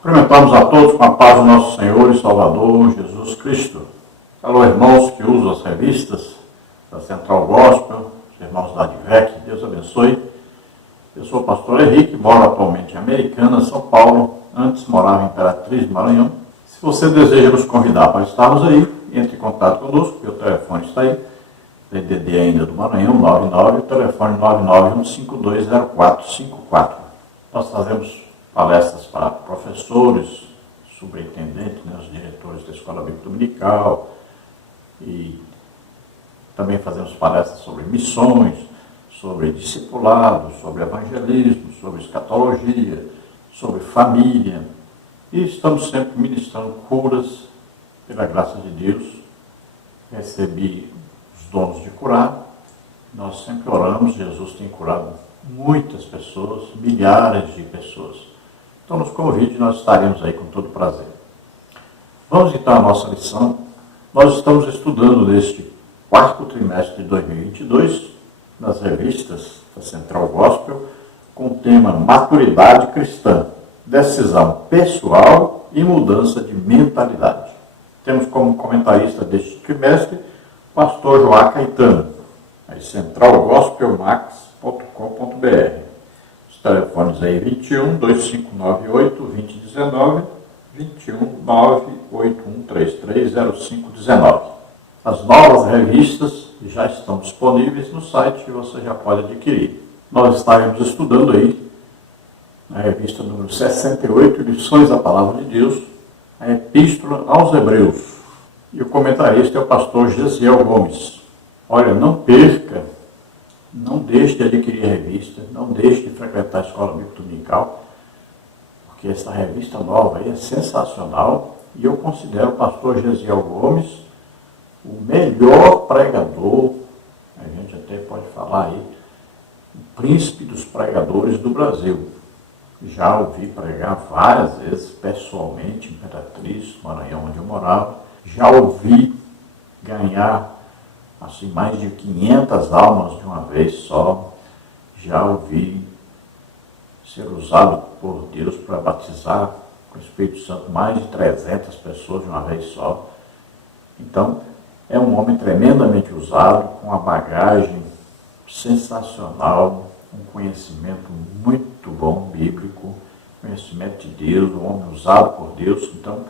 Cumprimentamos a todos com a paz do nosso Senhor e Salvador Jesus Cristo. Alô, irmãos que usam as revistas da Central Gospel, os irmãos da Advec, Deus abençoe. Eu sou o pastor Henrique, moro atualmente em Americana, São Paulo. Antes morava em Imperatriz, Maranhão. Se você deseja nos convidar para estarmos aí, entre em contato conosco, porque o telefone está aí. DDD ainda do Maranhão, 99, o telefone 991520454. Nós fazemos palestras para professores, superintendentes, os diretores da Escola Bíblica Dominical, e também fazemos palestras sobre missões, sobre discipulado, sobre evangelismo, sobre escatologia, sobre família, e estamos sempre ministrando curas pela graça de Deus. Recebi os dons de curar, nós sempre oramos, Jesus tem curado muitas pessoas, milhares de pessoas. Então nos convide, nós estaremos aí com todo prazer. Vamos então à nossa lição. Nós estamos estudando neste quarto trimestre de 2022, nas revistas da Central Gospel, com o tema Maturidade Cristã, Decisão Pessoal e Mudança de Mentalidade. Temos como comentarista deste trimestre o pastor Joá Caetano, centralgospelmax.com.br. Os telefones aí 21 2598 2019, 21 98133 0519. As novas revistas já estão disponíveis no site e você já pode adquirir. Nós estaremos estudando aí na revista número 68, Lições da Palavra de Deus, a Epístola aos Hebreus. E o comentarista é o pastor Gesiel Gomes. Olha, não perca, não deixe de adquirir a revista, não deixe de frequentar a Escola Bíblica Dominical, porque essa revista nova aí é sensacional e eu considero o pastor Gesiel Gomes o melhor pregador, a gente até pode falar aí, o príncipe dos pregadores do Brasil. Já ouvi pregar várias vezes, pessoalmente, em Imperatriz, Maranhão, onde eu morava. Já ouvi ganhar assim, mais de 500 almas de uma vez só. Já ouvi ser usado por Deus para batizar com o Espírito Santo mais de 300 pessoas de uma vez só. Então, é um homem tremendamente usado, com uma bagagem sensacional, um conhecimento muito bom bíblico, conhecimento de Deus, um homem usado por Deus. Então,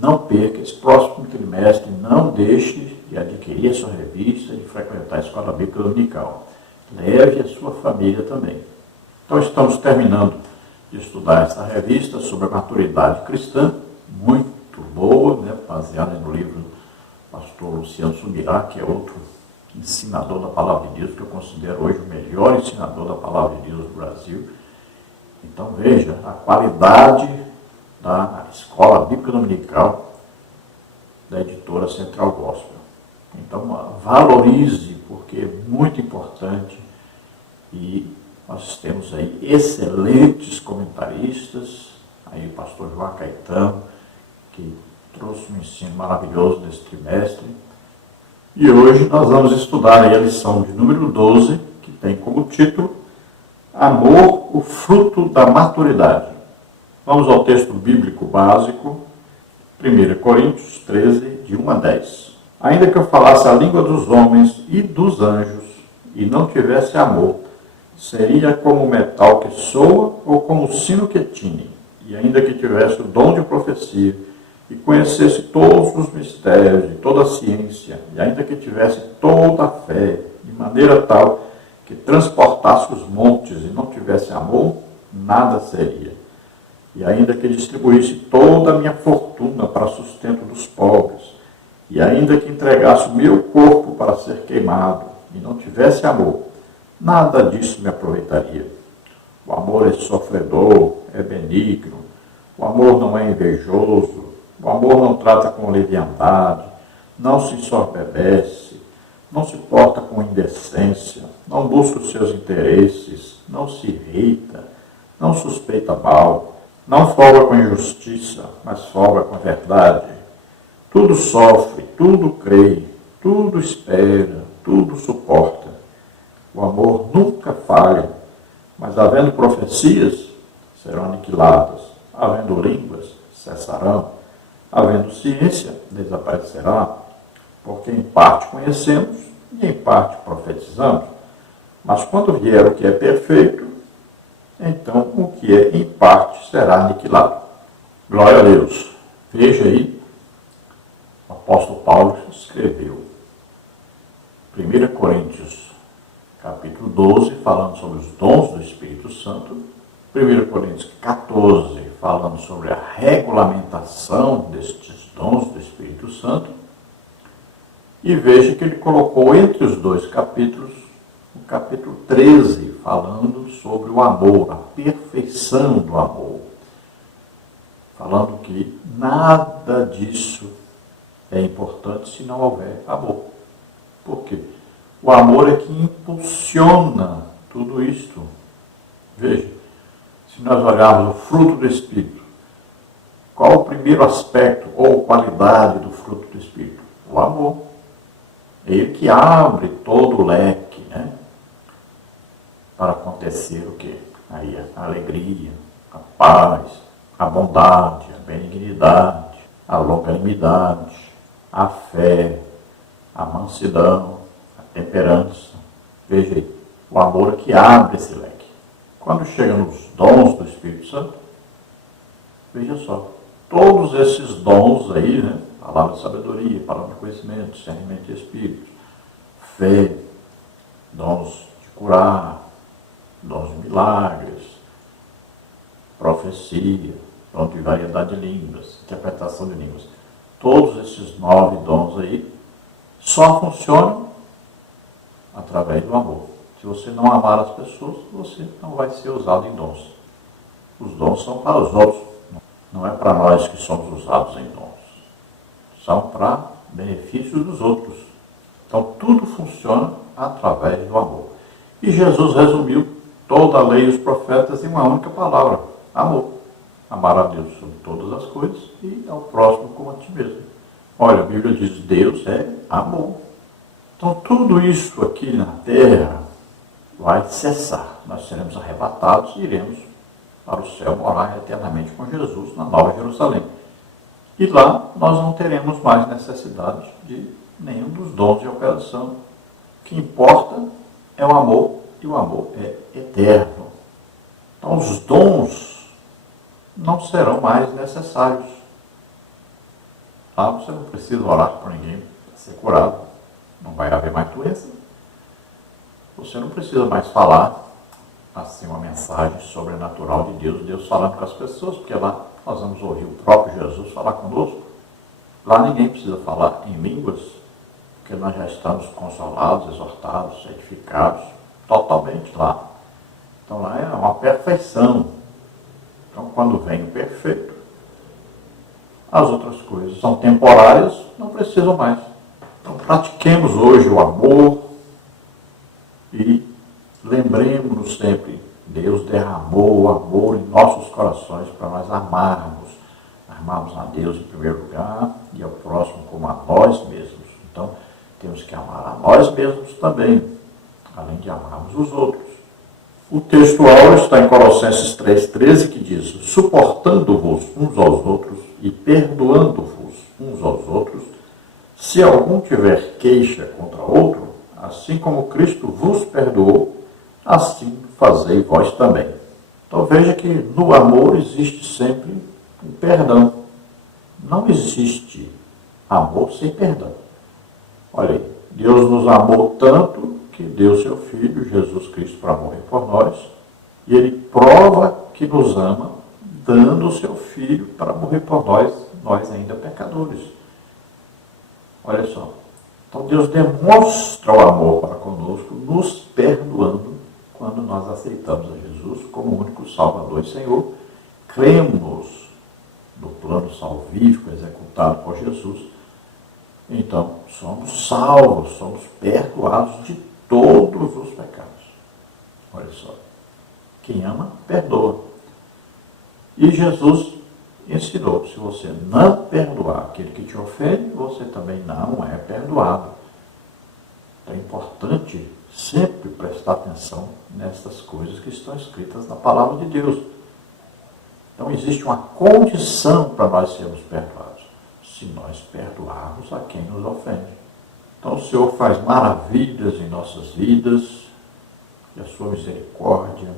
não perca esse próximo trimestre, não deixe de adquirir a sua revista, de frequentar a Escola Bíblica Dominical. Leve a sua família também. Então, estamos terminando de estudar essa revista sobre a maturidade cristã, muito boa, baseada no livro do pastor Luciano Subirá, que é outro ensinador da Palavra de Deus, que eu considero hoje o melhor ensinador da Palavra de Deus do Brasil. Então, veja a qualidade da Escola Bíblica Dominical da editora Central Gospel. Então, valorize, porque é muito importante, e nós temos aí excelentes comentaristas, aí o pastor Joá Caetano, que trouxe um ensino maravilhoso nesse trimestre. E hoje nós vamos estudar aí a lição de número 12, que tem como título Amor, o fruto da maturidade. Vamos ao texto bíblico básico, 1 Coríntios 13, de 1 a 10. Ainda que eu falasse a língua dos homens e dos anjos, e não tivesse amor, seria como o metal que soa ou como o sino que tine. E ainda que tivesse o dom de profecia, e conhecesse todos os mistérios e toda a ciência, e ainda que tivesse toda a fé, de maneira tal que transportasse os montes e não tivesse amor, nada seria. E ainda que distribuísse toda a minha fortuna para sustento dos pobres, e ainda que entregasse o meu corpo para ser queimado, e não tivesse amor, nada disso me aproveitaria. O amor é sofredor, é benigno, o amor não é invejoso, o amor não trata com leviandade, não se ensoberbece, não se porta com indecência, não busca os seus interesses, não se irrita, não suspeita mal, não folga com injustiça, mas folga com a verdade. Tudo sofre, tudo crê, tudo espera, tudo suporta. O amor nunca falha, mas havendo profecias, serão aniquiladas. Havendo línguas, cessarão. Havendo ciência, desaparecerá. Porque em parte conhecemos e em parte profetizamos. Mas quando vier o que é perfeito, então o que é em parte será aniquilado. Glória a Deus. Veja aí, o apóstolo Paulo escreveu 1 Coríntios, capítulo 12, falando sobre os dons do Espírito Santo. 1 Coríntios 14, falando sobre a regulamentação destes dons do Espírito Santo. E veja que ele colocou entre os dois capítulos o capítulo 13, falando sobre o amor, a perfeição do amor. Falando que nada disso é importante se não houver amor. Por quê? O amor é que impulsiona tudo isto. Veja, se nós olharmos o fruto do Espírito, qual o primeiro aspecto ou qualidade do fruto do Espírito? O amor. É ele que abre todo o leque, né? Para acontecer o quê? Aí a alegria, a paz, a bondade, a benignidade, a longanimidade, a fé, a mansidão, a temperança. Veja aí, o amor que abre esse leque. Quando chega nos dons do Espírito Santo, veja só, todos esses dons aí, né? Palavra de sabedoria, palavra de conhecimento, discernimento de espírito, fé, dons de curar, dons de milagres, profecia, dom de variedade de línguas, interpretação de línguas. Todos esses 9 dons aí só funcionam através do amor. Se você não amar as pessoas, você não vai ser usado em dons. Os dons são para os outros, não é para nós que somos usados em dons. São para benefício dos outros. Então tudo funciona através do amor. E Jesus resumiu toda a lei e os profetas em uma única palavra: amor. Amar a Deus sobre todas as coisas e ao próximo como a ti mesmo. Olha, a Bíblia diz: Deus é amor. Então tudo isso aqui na terra vai cessar. Nós seremos arrebatados e iremos para o céu morar eternamente com Jesus na Nova Jerusalém. E lá nós não teremos mais necessidade de nenhum dos dons de operação. O que importa é o amor, e o amor é eterno. Então os dons não serão mais necessários. Lá você não precisa orar por ninguém para ser curado. Não vai haver mais doença. Você não precisa mais falar assim uma mensagem sobrenatural de Deus, Deus falando com as pessoas, porque lá nós vamos ouvir o próprio Jesus falar conosco. Lá ninguém precisa falar em línguas, porque nós já estamos consolados, exortados, edificados, totalmente lá. Então lá é uma perfeição. Então quando vem o perfeito, as outras coisas são temporárias, não precisam mais. Então pratiquemos hoje o amor e lembremos-nos sempre, Deus derramou o amor em nossos corações para nós amarmos a Deus em primeiro lugar e ao próximo como a nós mesmos. Então, temos que amar a nós mesmos também, além de amarmos os outros. O texto áureo está em Colossenses 3,13, que diz: suportando-vos uns aos outros e perdoando-vos uns aos outros, se algum tiver queixa contra outro, assim como Cristo vos perdoou, assim fazei vós também. Então veja que no amor existe sempre um perdão. Não existe amor sem perdão. Olha aí, Deus nos amou tanto que deu seu Filho, Jesus Cristo, para morrer por nós, e Ele prova que nos ama, dando o seu Filho para morrer por nós, nós ainda pecadores. Olha só. Então Deus demonstra o amor para conosco, nos perdoando quando nós aceitamos a Jesus como único Salvador e Senhor, cremos no plano salvífico executado por Jesus, então somos salvos, somos perdoados de todos os pecados. Olha só, quem ama, perdoa. E Jesus ensinou: se você não perdoar aquele que te ofende, você também não é perdoado. É importante sempre prestar atenção nessas coisas que estão escritas na palavra de Deus. Então existe uma condição para nós sermos perdoados, se nós perdoarmos a quem nos ofende. Então o Senhor faz maravilhas em nossas vidas, e a sua misericórdia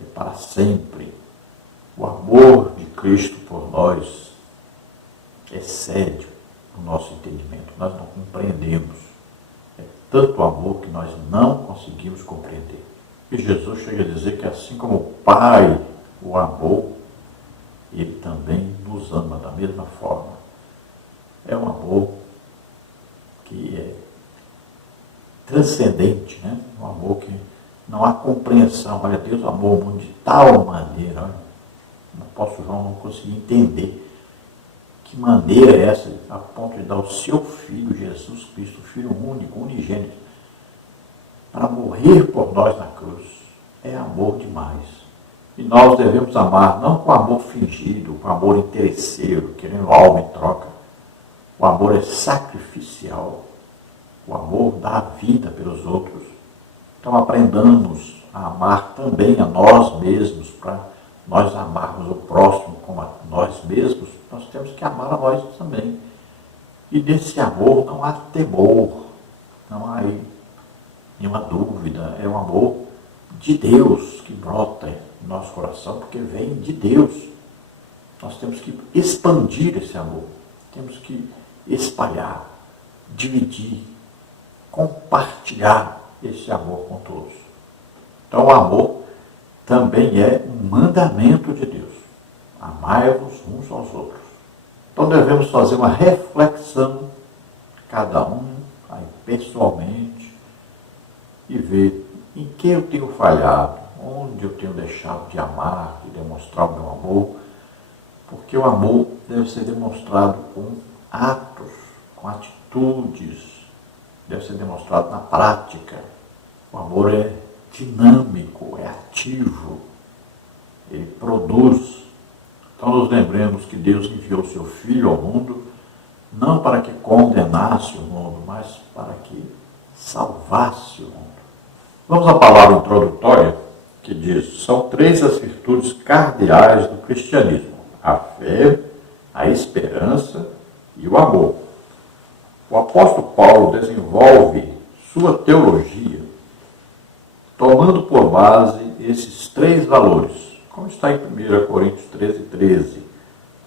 é para sempre. O amor de Cristo por nós excede o nosso entendimento, nós não compreendemos. É tanto amor que nós não conseguimos compreender. E Jesus chega a dizer que assim como o Pai o amou, Ele também nos ama da mesma forma. É um amor que é transcendente, né? Um amor que não há compreensão. Olha, Deus amou o mundo de tal maneira, olha, o apóstolo João não conseguia entender que maneira é essa, a ponto de dar o seu Filho, Jesus Cristo, o Filho único, unigênito, para morrer por nós na cruz. É amor demais. E nós devemos amar, não com amor fingido, com amor interesseiro, querendo algo em troca. O amor é sacrificial. O amor dá a vida pelos outros. Então aprendamos a amar também a nós mesmos, para nós amarmos o próximo como a nós mesmos, nós temos que amar a nós também. E nesse amor não há temor, não há nenhuma dúvida, é um amor de Deus que brota em nosso coração, porque vem de Deus. Nós temos que expandir esse amor, temos que espalhar, dividir, compartilhar esse amor com todos. Então o amor também é um mandamento de Deus. Amai-vos uns aos outros. Então devemos fazer uma reflexão, cada um, aí, pessoalmente, e ver em que eu tenho falhado, onde eu tenho deixado de amar, de demonstrar o meu amor, porque o amor deve ser demonstrado com atos, com atitudes, deve ser demonstrado na prática. O amor é dinâmico, é ativo, ele produz. Então nos lembremos que Deus enviou seu Filho ao mundo, não para que condenasse o mundo, mas para que salvasse o mundo. Vamos à palavra introdutória, que diz: são três as virtudes cardeais do cristianismo: a fé, a esperança e o amor. O apóstolo Paulo desenvolve sua teologia tomando por base esses três valores, como está em 1 Coríntios 13,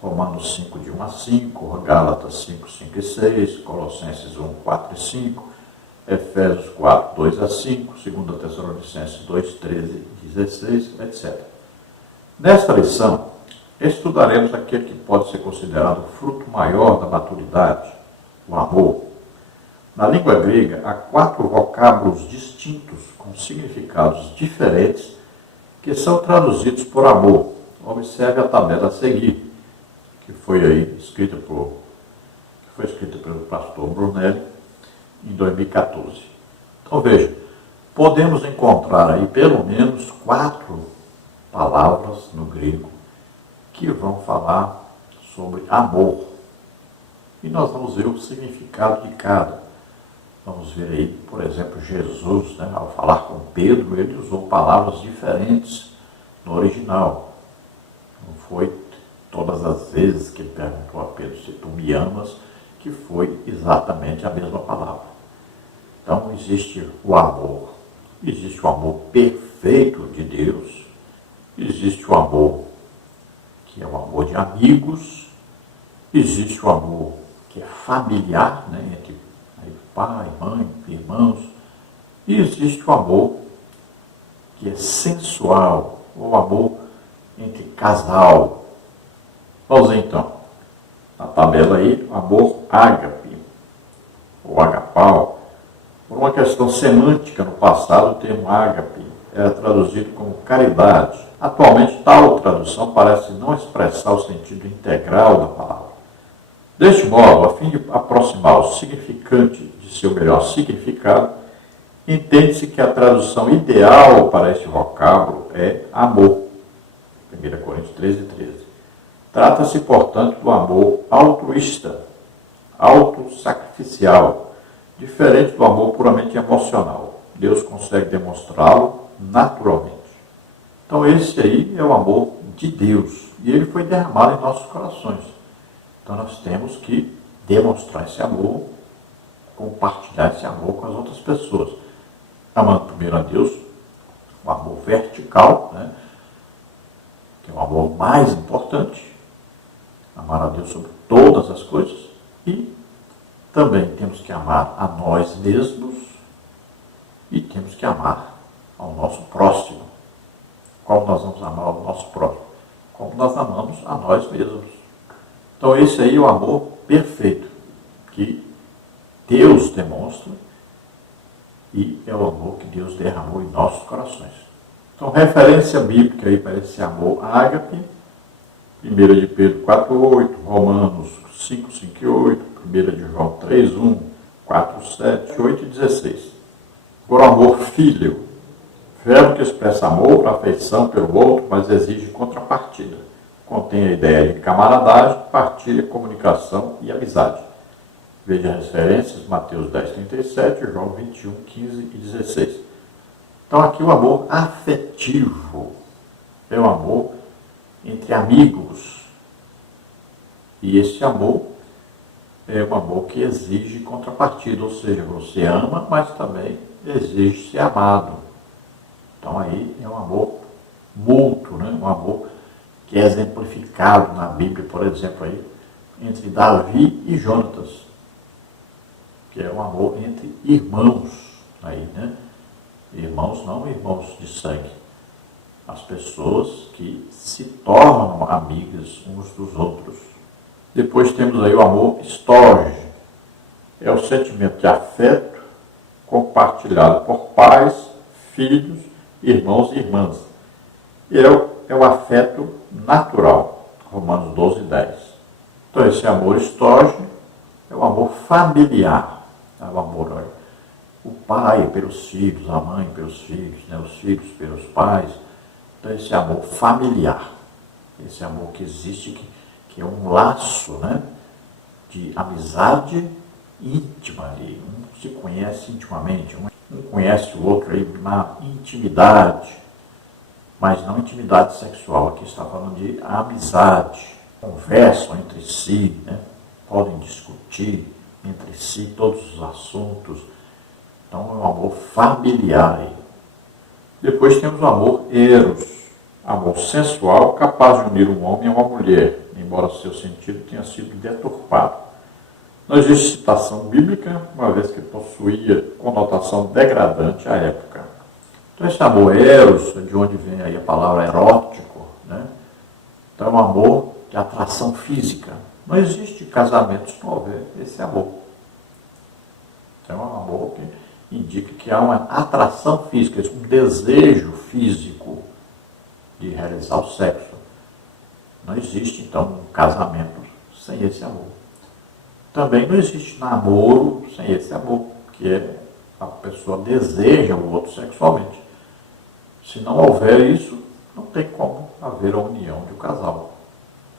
Romanos 5, de 1 a 5, Gálatas 5, 5 e 6, Colossenses 1, 4 e 5, Efésios 4, 2 a 5, 2 Tessalonicenses 2, 13 e 16, etc. Nesta lição, estudaremos aquele que pode ser considerado o fruto maior da maturidade, o amor. Na língua grega, há 4 vocábulos distintos, com significados diferentes, que são traduzidos por amor. Observe a tabela a seguir, que foi escrita pelo pastor Brunelli em 2014. Então veja, podemos encontrar aí pelo menos 4 palavras no grego que vão falar sobre amor. E nós vamos ver o significado de cada. Vamos ver aí, por exemplo, Jesus, né, ao falar com Pedro, ele usou palavras diferentes no original. Não foi todas as vezes que ele perguntou a Pedro se tu me amas, que foi exatamente a mesma palavra. Então existe o amor perfeito de Deus, existe o amor que é o amor de amigos, existe o amor que é familiar, né, entre pai, mãe, irmãos, e existe o amor que é sensual, o amor entre casal. Vamos ver então, na tabela aí, o amor ágape, ou agapau. Por uma questão semântica, no passado o termo ágape era traduzido como caridade. Atualmente, tal tradução parece não expressar o sentido integral da palavra. Deste modo, a fim de aproximar o significante de seu melhor significado, entende-se que a tradução ideal para este vocábulo é amor. 1 Coríntios 13. Trata-se, portanto, do amor altruísta, autossacrificial, diferente do amor puramente emocional. Deus consegue demonstrá-lo naturalmente. Então esse aí é o amor de Deus. e ele foi derramado em nossos corações. Então nós temos que demonstrar esse amor, compartilhar esse amor com as outras pessoas. Amando primeiro a Deus, o amor vertical, né? Que é o amor mais importante, amar a Deus sobre todas as coisas, e também temos que amar a nós mesmos e temos que amar ao nosso próximo. Como nós vamos amar ao nosso próximo? Como nós amamos a nós mesmos. Então esse aí é o amor perfeito que Deus demonstra e é o amor que Deus derramou em nossos corações. Então, referência bíblica aí para esse amor ágape, 1 de Pedro 4,8, Romanos 5,5,8, 1 de João 3,1, 4,7, 8 e 16. Por amor filho, verbo que expressa amor, afeição pelo outro, mas exige contrapartida. Contém a ideia de camaradagem, partilha, comunicação e amizade. Veja as referências, Mateus 10,37, João 21, 15 e 16. Então aqui o amor afetivo é o amor entre amigos. E esse amor é um amor que exige contrapartida, ou seja, você ama, mas também exige ser amado. Então aí é um amor mútuo, né? Um amor que é exemplificado na Bíblia, por exemplo, aí, entre Davi e Jonatas, que é um amor entre irmãos, aí, né? Irmãos, não irmãos de sangue. As pessoas que se tornam amigas uns dos outros. Depois temos aí o amor storge. É o sentimento de afeto compartilhado por pais, filhos, irmãos e irmãs. E é o afeto natural. Romanos 12:10. Então esse amor storge é o amor familiar. É o amor, o pai pelos filhos, a mãe pelos filhos, né? Os filhos pelos pais. Então esse amor familiar, esse amor que existe, que é um laço, né? De amizade íntima ali. Um se conhece intimamente, um conhece o outro aí na intimidade, mas não intimidade sexual. Aqui está falando de amizade. Conversam entre si, né? Podem discutir entre si todos os assuntos. Então é um amor familiar aí. Depois temos o amor eros, amor sensual capaz de unir um homem a uma mulher, embora seu sentido tenha sido deturpado. Não existe citação bíblica, uma vez que possuía conotação degradante à época. Então esse amor eros, de onde vem aí a palavra erótico, né? Então é um amor de atração física. Não existe casamento se não houver esse amor. Então é um amor que indica que há uma atração física, um desejo físico de realizar o sexo. Não existe, então, um casamento sem esse amor. Também não existe namoro sem esse amor, que é a pessoa deseja o outro sexualmente. Se não houver isso, não tem como haver a união de um casal.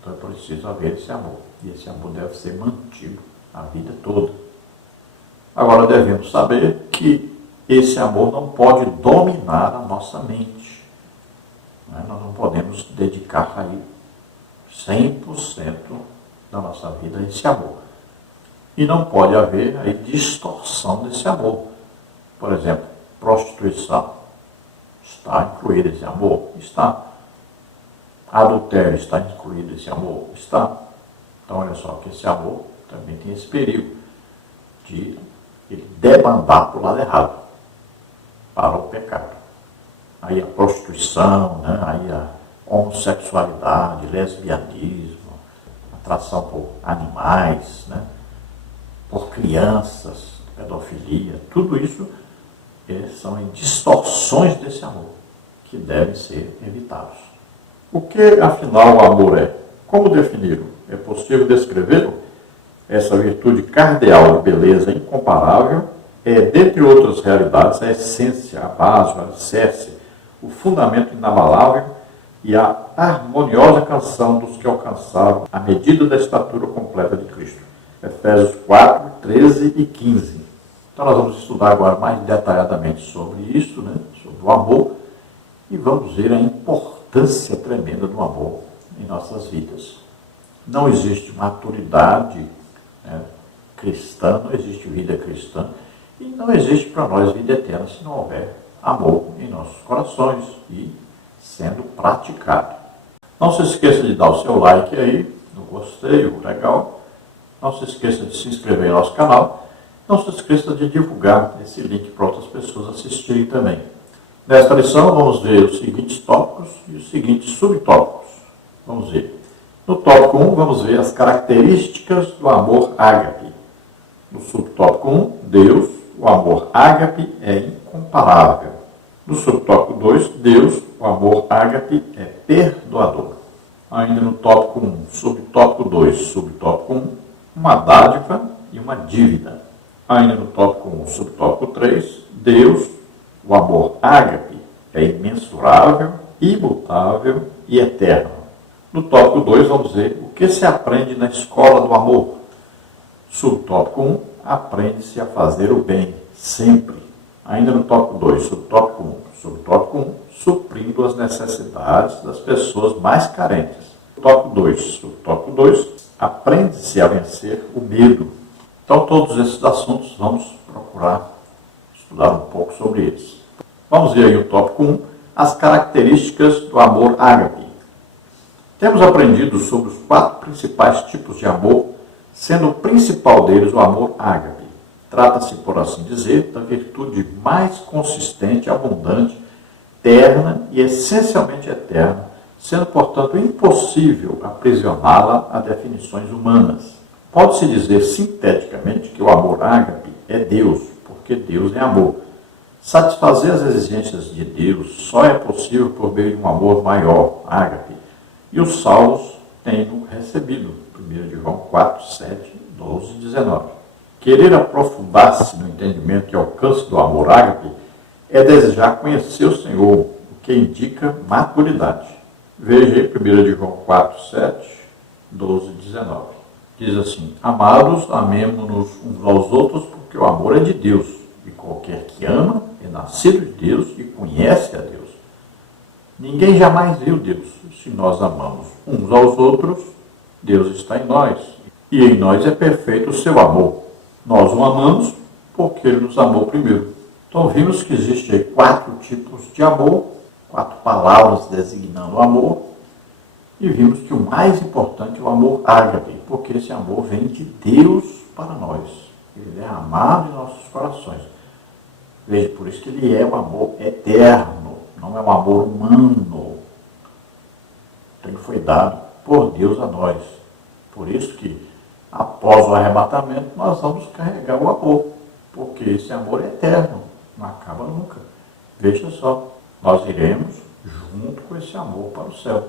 Então é preciso haver esse amor. E esse amor deve ser mantido a vida toda. Agora devemos saber que esse amor não pode dominar a nossa mente. Né? Nós não podemos dedicar aí 100% da nossa vida a esse amor. E não pode haver aí distorção desse amor. Por exemplo, prostituição. Está incluído esse amor? Está. Adultério está incluído esse amor? Está. Então olha só que esse amor também tem esse perigo de ele debandar para o lado errado, para o pecado. Aí a prostituição, né? Aí a homossexualidade, lesbianismo, atração por animais, né? Por crianças, pedofilia, tudo isso são distorções desse amor que devem ser evitados. O que, afinal, o amor é? Como defini-lo? É possível descrevê-lo? Essa virtude cardeal de beleza incomparável é, dentre outras realidades, a essência, a base, o alicerce, o fundamento inabalável e a harmoniosa canção dos que alcançaram a medida da estatura completa de Cristo. Efésios 4, 13 e 15. Então nós vamos estudar agora mais detalhadamente sobre isso, né? Sobre o amor, e vamos ver a importância tremenda do amor em nossas vidas. Não existe maturidade, né, cristã, não existe vida cristã, e não existe para nós vida eterna se não houver amor em nossos corações e sendo praticado. Não se esqueça de dar o seu like aí, no gostei, o legal. Não se esqueça de se inscrever no nosso canal. Não se esqueça de divulgar esse link para outras pessoas assistirem também. Nesta lição vamos ver os seguintes tópicos e os seguintes subtópicos. Vamos ver. No tópico 1 vamos ver as características do amor ágape. No subtópico 1, Deus, o amor ágape é incomparável. No subtópico 2, Deus, o amor ágape é perdoador. Ainda no tópico 1, subtópico 2, subtópico 1, uma dádiva e uma dívida. Ainda no tópico 1, subtópico 3, Deus, o amor ágape é imensurável, imutável e eterno. No tópico 2, vamos ver o que se aprende na escola do amor. Subtópico 1, aprende-se a fazer o bem, sempre. Ainda no tópico 2, subtópico 1, suprindo as necessidades das pessoas mais carentes. Tópico 2, subtópico 2, aprende-se a vencer o medo. Então, todos esses assuntos, vamos procurar estudar um pouco sobre eles. Vamos ver aí o tópico 1, as características do amor ágape. Temos aprendido sobre os 4 principais tipos de amor, sendo o principal deles o amor ágape. Trata-se, por assim dizer, da virtude mais consistente, abundante, terna e essencialmente eterna, sendo, portanto, impossível aprisioná-la a definições humanas. Pode-se dizer sinteticamente que o amor ágape é Deus, porque Deus é amor. Satisfazer as exigências de Deus só é possível por meio de um amor maior, ágape, e os salvos têm-no recebido. 1 João 4, 7, 12 e 19. Querer aprofundar-se no entendimento e alcance do amor ágape é desejar conhecer o Senhor, o que indica maturidade. Veja aí 1 João 4, 7, 12 e 19. Diz assim: Amados, amemo-nos uns aos outros, porque o amor é de Deus, e qualquer que ama é nascido de Deus e conhece a Deus. Ninguém jamais viu Deus. Se nós amamos uns aos outros, Deus está em nós, e em nós é perfeito o seu amor. Nós o amamos porque ele nos amou primeiro. Então vimos que existem 4 tipos de amor, 4 palavras designando o amor, e vimos que o mais importante é o amor ágape, porque esse amor vem de Deus para nós. Ele é amado em nossos corações. Veja, por isso que ele é o amor eterno, não é um amor humano. Então ele foi dado por Deus a nós. Por isso que, após o arrebatamento, nós vamos carregar o amor, porque esse amor é eterno, não acaba nunca. Veja só, nós iremos junto com esse amor para o céu.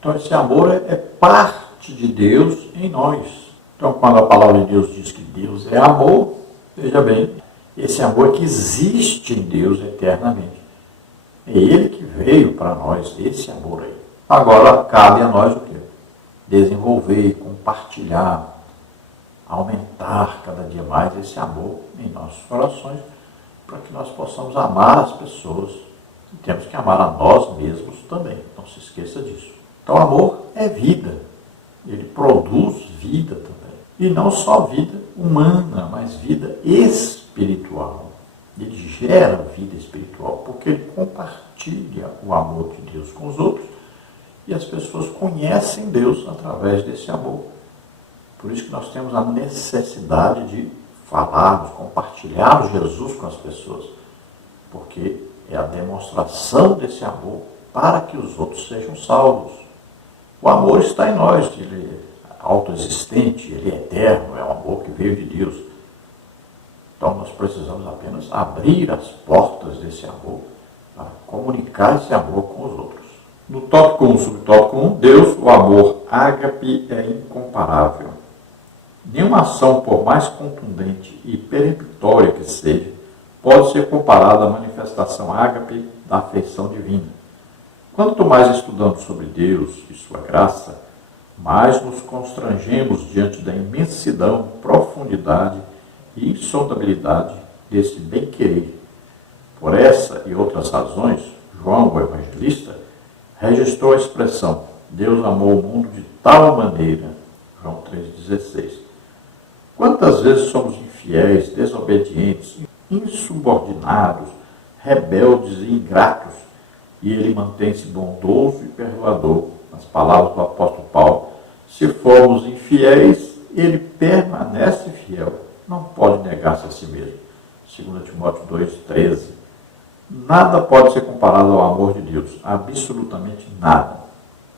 Então esse amor é parte de Deus em nós. Então quando a palavra de Deus diz que Deus é amor, veja bem, esse amor é que existe em Deus eternamente. É Ele que veio para nós, esse amor aí. Agora cabe a nós o quê? Desenvolver, compartilhar, aumentar cada dia mais esse amor em nossos corações, para que nós possamos amar as pessoas. E temos que amar a nós mesmos também, não se esqueça disso. Então, amor é vida, ele produz vida também. E não só vida humana, mas vida espiritual. Ele gera vida espiritual, porque ele compartilha o amor de Deus com os outros, e as pessoas conhecem Deus através desse amor. Por isso que nós temos a necessidade de falarmos, compartilharmos Jesus com as pessoas, porque é a demonstração desse amor para que os outros sejam salvos. O amor está em nós, ele é autoexistente, ele é eterno, é o amor que veio de Deus. Então nós precisamos apenas abrir as portas desse amor para comunicar esse amor com os outros. No tópico 1, subtópico 1, Deus, o amor ágape é incomparável. Nenhuma ação, por mais contundente e peremptória que seja, pode ser comparada à manifestação ágape da afeição divina. Quanto mais estudamos sobre Deus e sua graça, mais nos constrangemos diante da imensidão, profundidade e insondabilidade desse bem-querer. Por essa e outras razões, João, o evangelista, registrou a expressão: Deus amou o mundo de tal maneira, João 3,16. Quantas vezes somos infiéis, desobedientes, insubordinados, rebeldes e ingratos, e ele mantém-se bondoso e perdoador. Nas palavras do apóstolo Paulo, se formos infiéis, ele permanece fiel, não pode negar-se a si mesmo. 2 Timóteo 2,13. Nada pode ser comparado ao amor de Deus, absolutamente nada.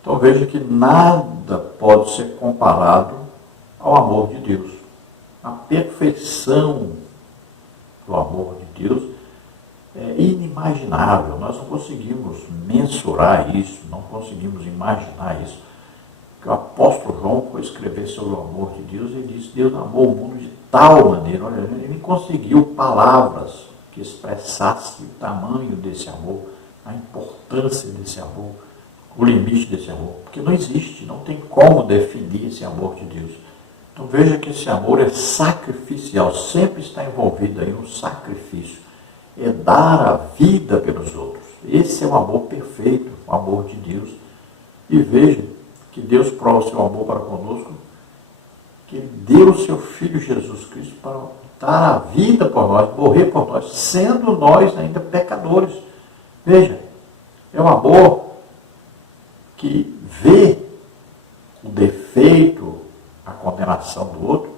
Então veja que nada pode ser comparado ao amor de Deus. A perfeição do amor de Deus é inimaginável. Nós não conseguimos mensurar isso, não conseguimos imaginar isso. Que o apóstolo João foi escrever sobre o amor de Deus, ele disse: Deus amou o mundo de tal maneira. Olha, ele conseguiu palavras que expressassem o tamanho desse amor, a importância desse amor, o limite desse amor. Porque não existe, não tem como definir esse amor de Deus. Então veja que esse amor é sacrificial, sempre está envolvido aí um sacrifício. É dar a vida pelos outros. Esse é o amor perfeito, o amor de Deus. E veja que Deus prova o seu amor para conosco, que Ele deu o seu Filho Jesus Cristo para dar a vida por nós, morrer por nós, sendo nós ainda pecadores. Veja, é um amor que vê o defeito, a condenação do outro,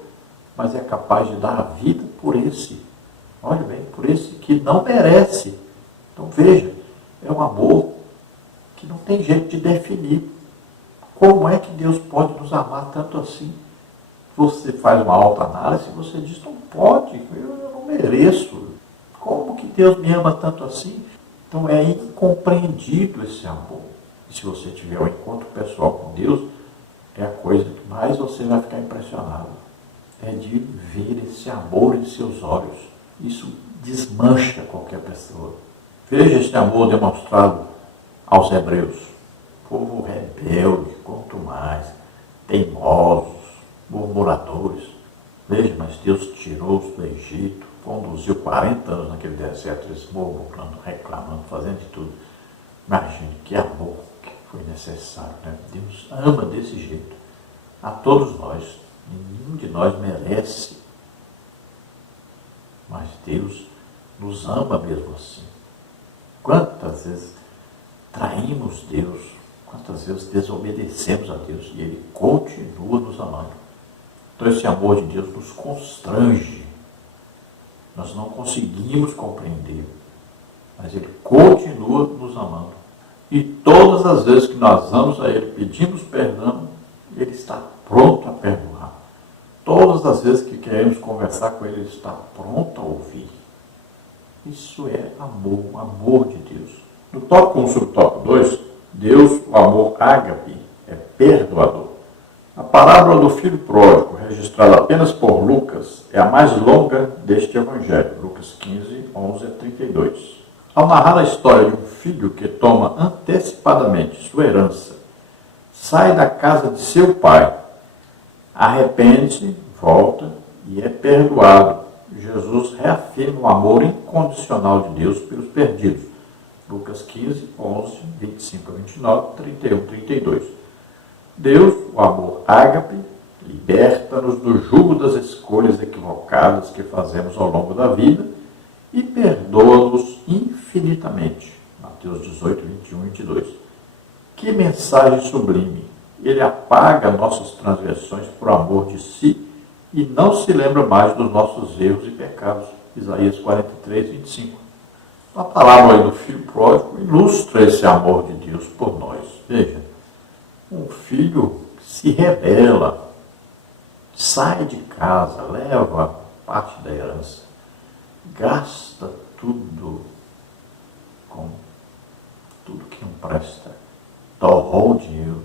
mas é capaz de dar a vida por esse. Olha bem, por esse que não merece. Então veja, é um amor que não tem jeito de definir. Como é que Deus pode nos amar tanto assim? Você faz uma autoanálise e você diz: não pode, eu não mereço. Como que Deus me ama tanto assim? Então é incompreendido esse amor. E se você tiver um encontro pessoal com Deus, é a coisa que mais você vai ficar impressionado. É de ver esse amor em seus olhos. Isso desmancha qualquer pessoa. Veja esse amor demonstrado aos hebreus. Povo rebelde, quanto mais, teimosos, murmuradores. Veja, mas Deus tirou-os do Egito, conduziu 40 anos naquele deserto, eles murmurando, reclamando, fazendo de tudo. Imagine que amor que foi necessário, né? Deus ama desse jeito a todos nós. Nenhum de nós merece, mas Deus nos ama mesmo assim. Quantas vezes traímos Deus, quantas vezes desobedecemos a Deus e Ele continua nos amando. Então esse amor de Deus nos constrange. Nós não conseguimos compreender, mas Ele continua nos amando. E todas as vezes que nós vamos a Ele, pedimos perdão, Ele está pronto a perdoar. Todas as vezes que queremos conversar com Ele, Ele está pronto a ouvir. Isso é amor, o amor de Deus. No tópico 1 sobre o tópico 2, Deus, o amor ágape, é perdoador. A parábola do filho pródigo, registrada apenas por Lucas, é a mais longa deste evangelho, Lucas 15, 11 a 32. Ao narrar a história de um filho que toma antecipadamente sua herança, sai da casa de seu pai, arrepende-se, volta e é perdoado. Jesus reafirma o amor incondicional de Deus pelos perdidos. Lucas 15, 11, 25 a 29, 31, 32. Deus, o amor ágape, liberta-nos do jugo das escolhas equivocadas que fazemos ao longo da vida e perdoa-nos infinitamente. Mateus 18, 21 e 22. Que mensagem sublime! Ele apaga nossas transgressões por amor de si e não se lembra mais dos nossos erros e pecados. Isaías 43, 25. A parábola do filho pródigo ilustra esse amor de Deus por nós. Veja, um filho se rebela, sai de casa, leva parte da herança, gasta tudo com tudo que não presta, torrou o dinheiro,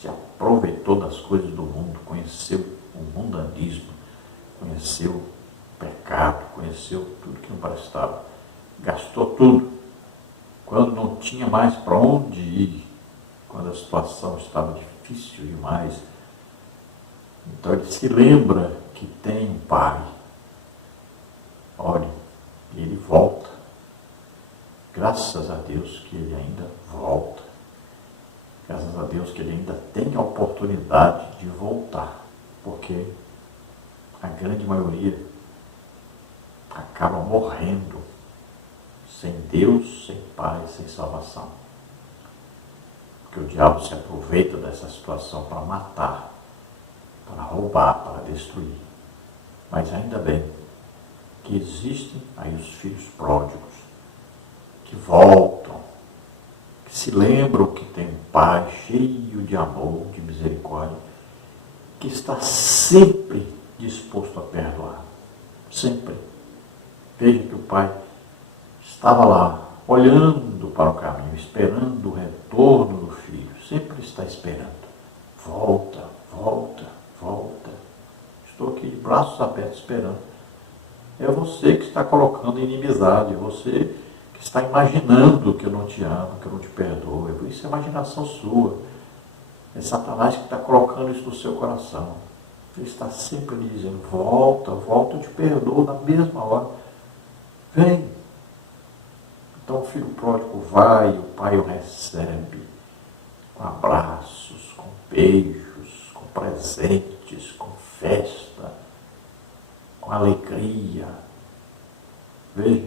se aproveitou das coisas do mundo, conheceu o mundanismo, conheceu o pecado, conheceu tudo que não prestava, gastou tudo. Quando não tinha mais para onde ir, quando a situação estava difícil demais, então ele se lembra que tem um pai. Olha, e ele volta. Graças a Deus que ele ainda volta. Graças a Deus Deus que ele ainda tem a oportunidade de voltar, porque a grande maioria acaba morrendo sem Deus, sem Pai, sem salvação. Porque o diabo se aproveita dessa situação para matar, para roubar, para destruir. Mas ainda bem que existem aí os filhos pródigos, que voltam, que se lembram que tem um Pai cheio de amor, de misericórdia, que está sempre disposto a perdoar. Sempre. Veja que o Pai estava lá, olhando para o caminho, esperando o retorno do filho. Sempre está esperando. Volta, volta, volta. Estou aqui de braços abertos esperando. É você que está colocando inimizade, é você que está imaginando que eu não te amo, que eu não te perdoo. Isso é imaginação sua. É Satanás que está colocando isso no seu coração. Ele está sempre lhe dizendo, volta, volta, eu te perdoo na mesma hora. Vem. Então o filho pródigo vai, o pai o recebe com abraços, com beijos, com presentes, com festa, com alegria. Veja,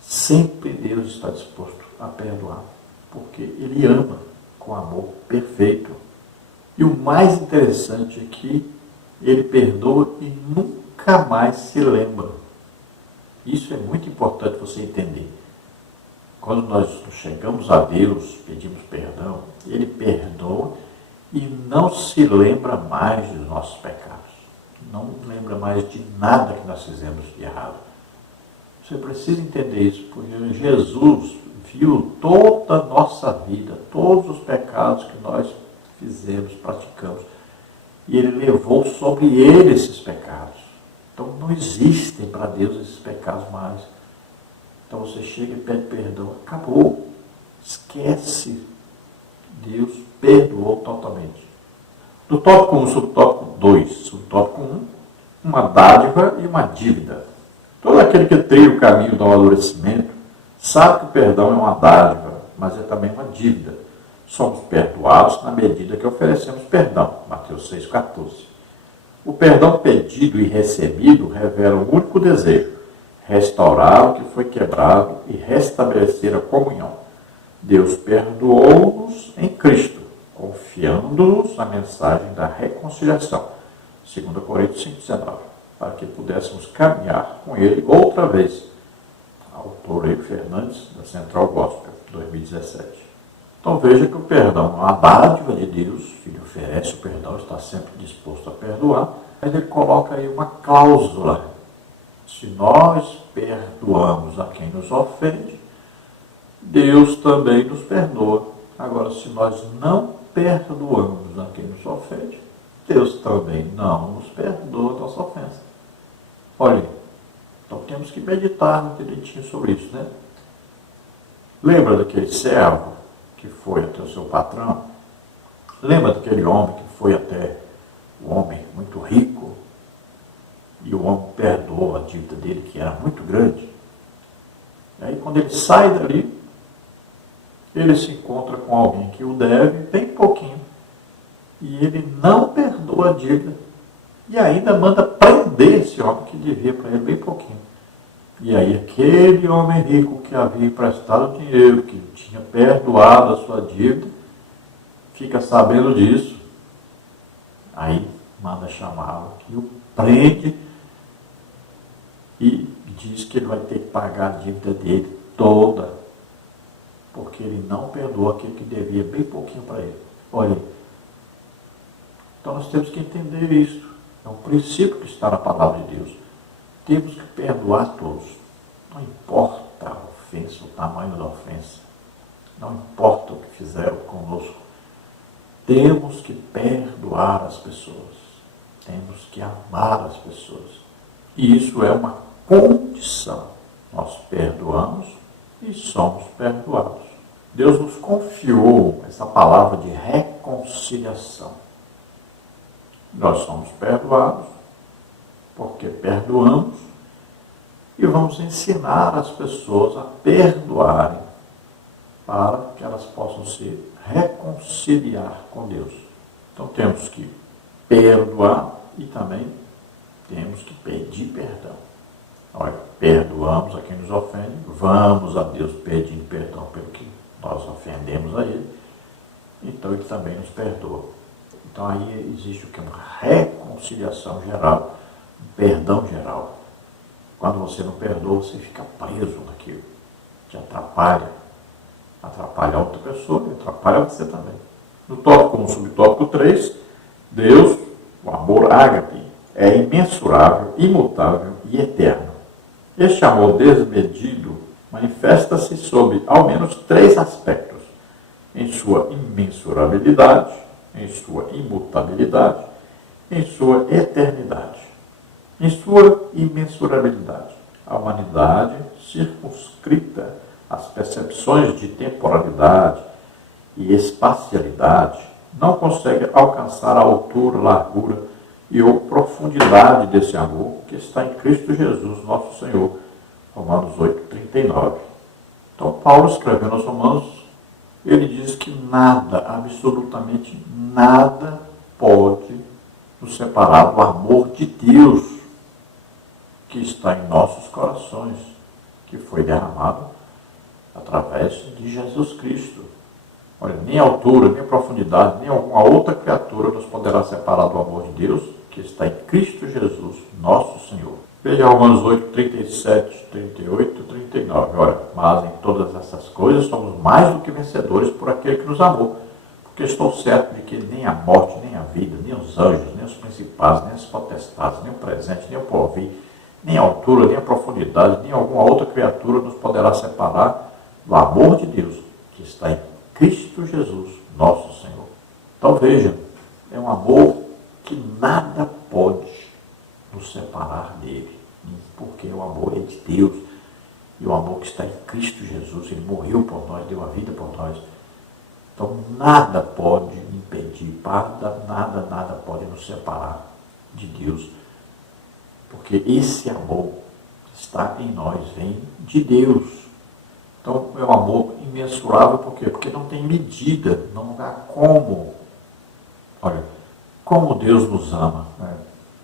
sempre Deus está disposto a perdoar, porque Ele ama com amor perfeito. E o mais interessante é que Ele perdoa e nunca mais se lembra. Isso é muito importante você entender. Quando nós chegamos a Deus, pedimos perdão, Ele perdoa e não se lembra mais dos nossos pecados. Não lembra mais de nada que nós fizemos de errado. Você precisa entender isso, porque Jesus viu toda a nossa vida, todos os pecados que nós fizemos, praticamos, e Ele levou sobre Ele esses pecados. Então não existem para Deus esses pecados mais. Então você chega e pede perdão, acabou, esquece, Deus perdoou totalmente. Do tópico 1 sobre o tópico 2, o tópico 1, uma dádiva e uma dívida. Todo aquele que trilha o caminho do amadurecimento sabe que o perdão é uma dádiva, mas é também uma dívida. Somos perdoados na medida que oferecemos perdão. Mateus 6,14. O perdão pedido e recebido revela um único desejo: restaurar o que foi quebrado e restabelecer a comunhão. Deus perdoou-nos em Cristo, confiando-nos a mensagem da reconciliação. 2 Coríntios 5,19. Para que pudéssemos caminhar com Ele outra vez. Autor Eike Fernandes, da Central Gospel, 2017. Então veja que o perdão é uma dádiva de Deus, que Ele oferece o perdão, está sempre disposto a perdoar, mas Ele coloca aí uma cláusula. Se nós perdoamos a quem nos ofende, Deus também nos perdoa. Agora, se nós não perdoamos a quem nos ofende, Deus também não nos perdoa a nossa ofensa. Olha, então temos que meditar direitinho sobre isso, né? Lembra daquele servo que foi até o seu patrão? Lembra daquele homem que foi até o homem muito rico e o homem perdoou a dívida dele, que era muito grande? E aí, quando ele sai dali, ele se encontra com alguém que o deve bem pouquinho e ele não perdoa a dívida e ainda manda prender esse homem que devia para ele bem pouquinho. E aí aquele homem rico que havia emprestado dinheiro, que tinha perdoado a sua dívida, fica sabendo disso, aí manda chamá-lo, que o prende e diz que ele vai ter que pagar a dívida dele toda, porque ele não perdoou aquele que devia bem pouquinho para ele. Olha, então nós temos que entender isso. É um princípio que está na palavra de Deus. Temos que perdoar todos. Não importa a ofensa, o tamanho da ofensa. Não importa o que fizeram conosco. Temos que perdoar as pessoas. Temos que amar as pessoas. E isso é uma condição. Nós perdoamos e somos perdoados. Deus nos confiou essa palavra de reconciliação. Nós somos perdoados porque perdoamos e vamos ensinar as pessoas a perdoarem. para que elas possam se reconciliar com Deus. Então temos que perdoar e também temos que pedir perdão. Olha, perdoamos a quem nos ofende, vamos a Deus pedindo perdão pelo que nós ofendemos a Ele, então Ele também nos perdoa. Então aí existe o que? Uma reconciliação geral, um perdão geral. Quando você não perdoa, você fica preso naquilo, te atrapalha a outra pessoa e atrapalha você também. No tópico 1, subtópico 3, Deus, o amor ágape, é imensurável, imutável e eterno. Este amor desmedido manifesta-se sob ao menos 3 aspectos: em sua imensurabilidade, em sua imutabilidade, em sua eternidade. Em sua imensurabilidade, a humanidade circunscrita às percepções de temporalidade e espacialidade não consegue alcançar a altura, largura e ou profundidade desse amor que está em Cristo Jesus, nosso Senhor. Romanos 8:39. Então, Paulo escrevendo aos Romanos, ele diz que nada, absolutamente nada, pode nos separar do amor de Deus que está em nossos corações, que foi derramado através de Jesus Cristo. Olha, nem a altura, nem a profundidade, nem alguma outra criatura nos poderá separar do amor de Deus, que está em Cristo Jesus, nosso Senhor. Veja Romanos 8, 37, 38, 39. Olha, mas em todas essas coisas somos mais do que vencedores por aquele que nos amou, porque estou certo de que nem a morte, nem a vida, nem os anjos, nem os principados, nem as potestades, nem o presente, nem o porvir, nem a altura, nem a profundidade, nem alguma outra criatura nos poderá separar do amor de Deus, que está em Cristo Jesus, nosso Senhor. Então veja, é um amor que nada pode nos separar dele, porque o amor é de Deus, e o amor que está em Cristo Jesus, ele morreu por nós, deu a vida por nós. Então nada pode impedir, nada pode nos separar de Deus, porque esse amor que está em nós vem de Deus. Então é um amor imensurável, por quê? Porque não tem medida, não há como. Olha, como Deus nos ama, né?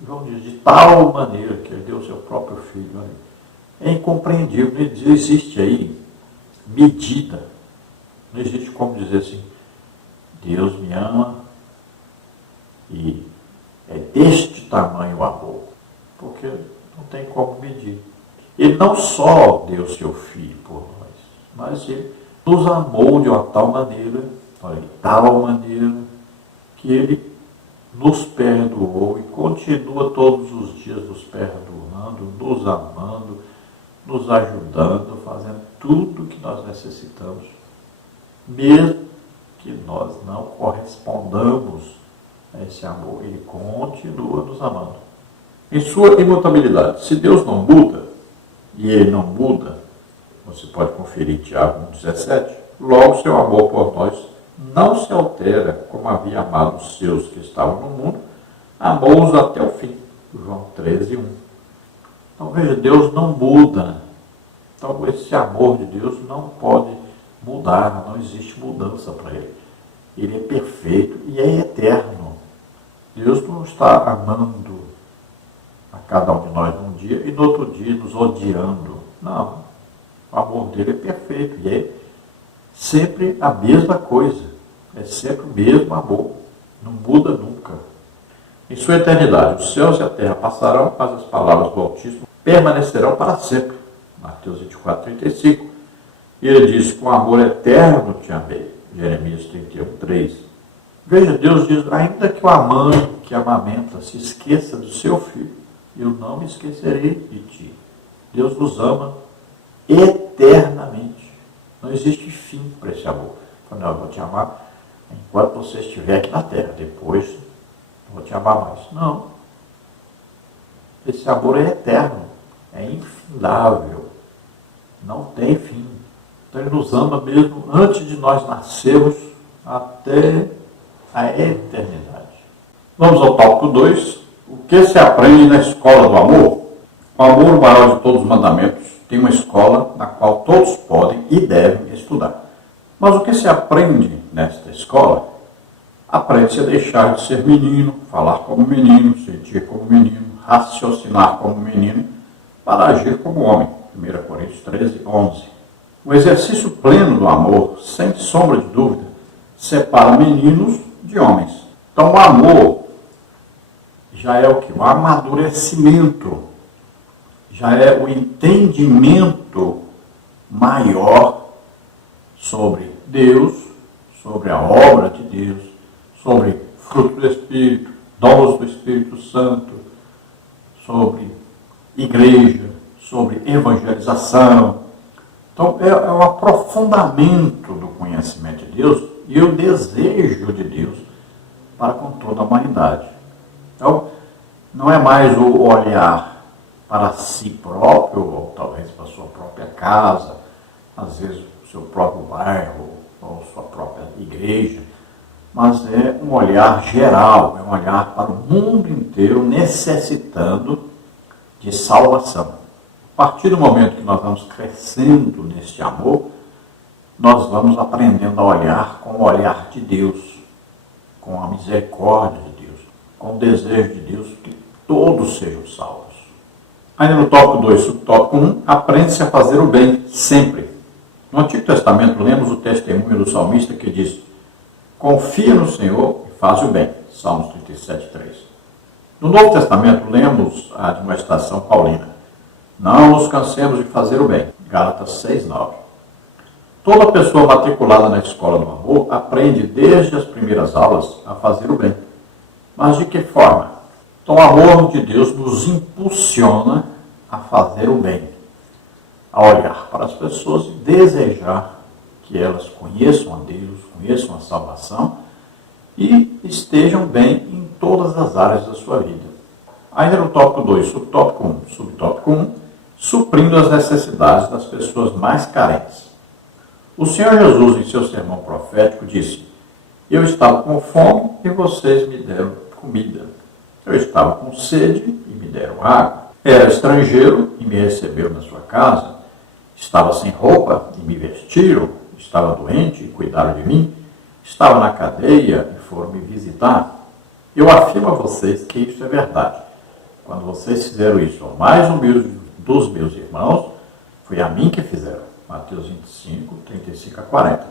João diz, de tal maneira que ele deu o seu próprio Filho. Olha, é incompreendível, não existe aí medida, não existe como dizer assim, Deus me ama e é deste tamanho o amor, porque não tem como medir. Ele não só deu seu Filho por nós, mas ele nos amou de uma tal maneira, que ele nos perdoou e continua todos os dias nos perdoando, nos amando, nos ajudando, fazendo tudo o que nós necessitamos, mesmo que nós não correspondamos a esse amor, ele continua nos amando. Em sua imutabilidade, se Deus não muda, e ele não muda, você pode conferir Tiago 1,17, logo seu amor por nós não se altera, como havia amado os seus que estavam no mundo, amou-os até o fim. João 13:1. Então veja, Deus não muda. Então esse amor de Deus não pode mudar, não existe mudança para ele. Ele é perfeito e é eterno. Deus não está amando a cada um de nós num dia e no outro dia nos odiando. Não. O amor dele é perfeito e é sempre a mesma coisa. É sempre o mesmo amor. Não muda nunca. Em sua eternidade, os céus e a terra passarão, mas as palavras do Altíssimo permanecerão para sempre. Mateus 24:35. E ele diz, com amor eterno te amei. Jeremias 31:3. Veja, Deus diz, ainda que a mãe que amamenta se esqueça do seu filho, eu não me esquecerei de ti. Deus nos ama eternamente. Não existe fim para esse amor. Quando eu vou te amar enquanto você estiver aqui na terra, depois não vou te amar mais. Não. Esse amor é eterno, é infindável, não tem fim. Então ele nos ama mesmo antes de nós nascermos até a eternidade. Vamos ao tópico 2. O que se aprende na escola do amor? O amor, o maior de todos os mandamentos, tem uma escola na qual todos podem e devem estudar. Mas o que se aprende nesta escola? Aprende-se a deixar de ser menino, falar como menino, sentir como menino, raciocinar como menino, para agir como homem. 1 Coríntios 13, 11. O exercício pleno do amor, sem sombra de dúvida, separa meninos de homens. Então o amor já é o que? O amadurecimento, já é o entendimento maior sobre Deus, sobre a obra de Deus, sobre fruto do Espírito, dons do Espírito Santo, sobre igreja, sobre evangelização. Então é um aprofundamento do conhecimento de Deus e o desejo de Deus para com toda a humanidade. Então, não é mais o olhar para si próprio, ou talvez para a sua própria casa, às vezes o seu próprio bairro, ou sua própria igreja, mas é um olhar geral, é um olhar para o mundo inteiro necessitando de salvação. A partir do momento que nós vamos crescendo neste amor, nós vamos aprendendo a olhar com o olhar de Deus, com a misericórdia de Deus, com o desejo de Deus que todos sejam salvos. Ainda no tópico 2, subtópico 1, aprende-se a fazer o bem, sempre. No Antigo Testamento, lemos o testemunho do salmista que diz: confia no Senhor e faz o bem. Salmos 37, 3. No Novo Testamento, lemos a admoestação paulina: não nos cansemos de fazer o bem. Gálatas 6, 9. Toda pessoa matriculada na escola do amor aprende desde as primeiras aulas a fazer o bem. Mas de que forma? Então, o amor de Deus nos impulsiona a fazer o bem, a olhar para as pessoas e desejar que elas conheçam a Deus, conheçam a salvação e estejam bem em todas as áreas da sua vida. Ainda no tópico 2, subtópico 1, suprindo as necessidades das pessoas mais carentes. O Senhor Jesus, em seu sermão profético, disse: eu estava com fome e vocês me deram comida. Eu estava com sede e me deram água. Era estrangeiro e me receberam na sua casa. Estava sem roupa e me vestiram. Estava doente e cuidaram de mim. Estava na cadeia e foram me visitar. Eu afirmo a vocês que isso é verdade. Quando vocês fizeram isso ao mais humilde dos meus irmãos, foi a mim que fizeram. Mateus 25, 35 a 40.